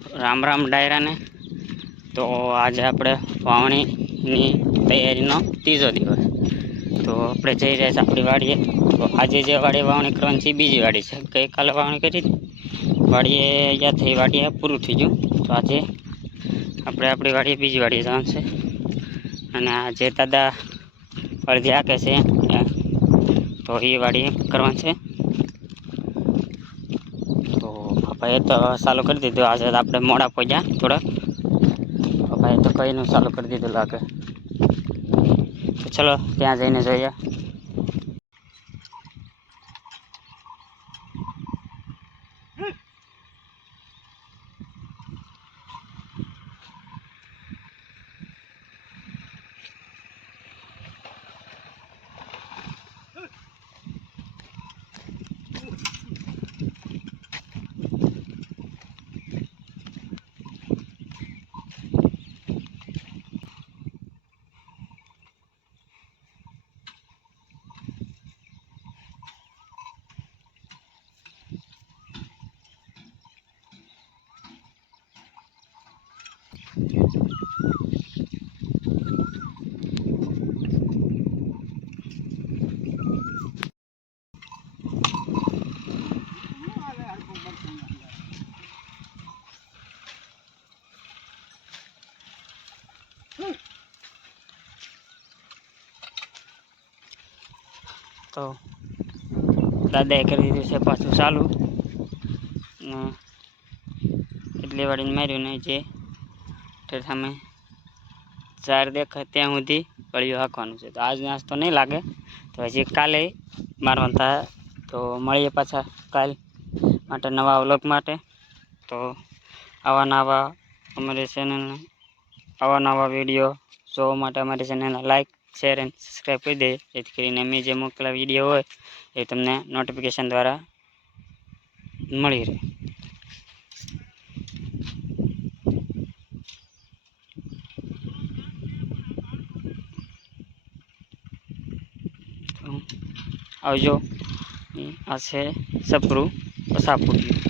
રામ રામ ડાયરા ને। તો આજે આપણે વાવણીની તૈયારીનો ત્રીજો દિવસ। તો આપણે જઈ રહ્યા છીએ આપણી વાડીએ। તો આજે જે વાડીએ વાવણી કરવાની છે બીજી વાડી છે। ગઈકાલે વાવણી કરી વાડીએ અહીંયાથી વાડીએ પૂરું થઈ ગયું। તો આજે આપણે આપણી વાડીએ બીજી વાડીએ જવાનું છે। અને આ જે દાદા અડધી હાકે છે તો એ વાડીએ કરવાનું છે। તો ભાઈએ તો ચાલુ કરી દીધું। આજે આપણે મોડા પહોંચ્યા થોડાક। ભાઈએ તો કઈનું ચાલુ કરી દીધું લાગે। તો ચલો ત્યાં જઈને જોઈએ। તો દાદાએ કરી દીધું છે પાછું ચાલુ। એટલી વાળીને માર્યું ને જે સામે ઝાડ દેખાય ત્યાં સુધી કળિયું હાંકવાનું છે। તો આજ નાસ્તો નહીં લાગે, તો હજી કાલે મારવાનું થાય। તો મળીએ પાછા કાલ માટે નવા વ્લોગ માટે। તો આવા નવા અમારી ચેનલને આવા નવા વિડીયો જોવા માટે અમારી ચેનલને લાઈક શેર અને સબસ્ક્રાઈબ કરી દે, જેથી કરીને અમે જે મોકલા વિડીયો હોય એ તમને નોટિફિકેશન દ્વારા મળી રહે। આવજો। આ છે સપરું સાપુડિયું।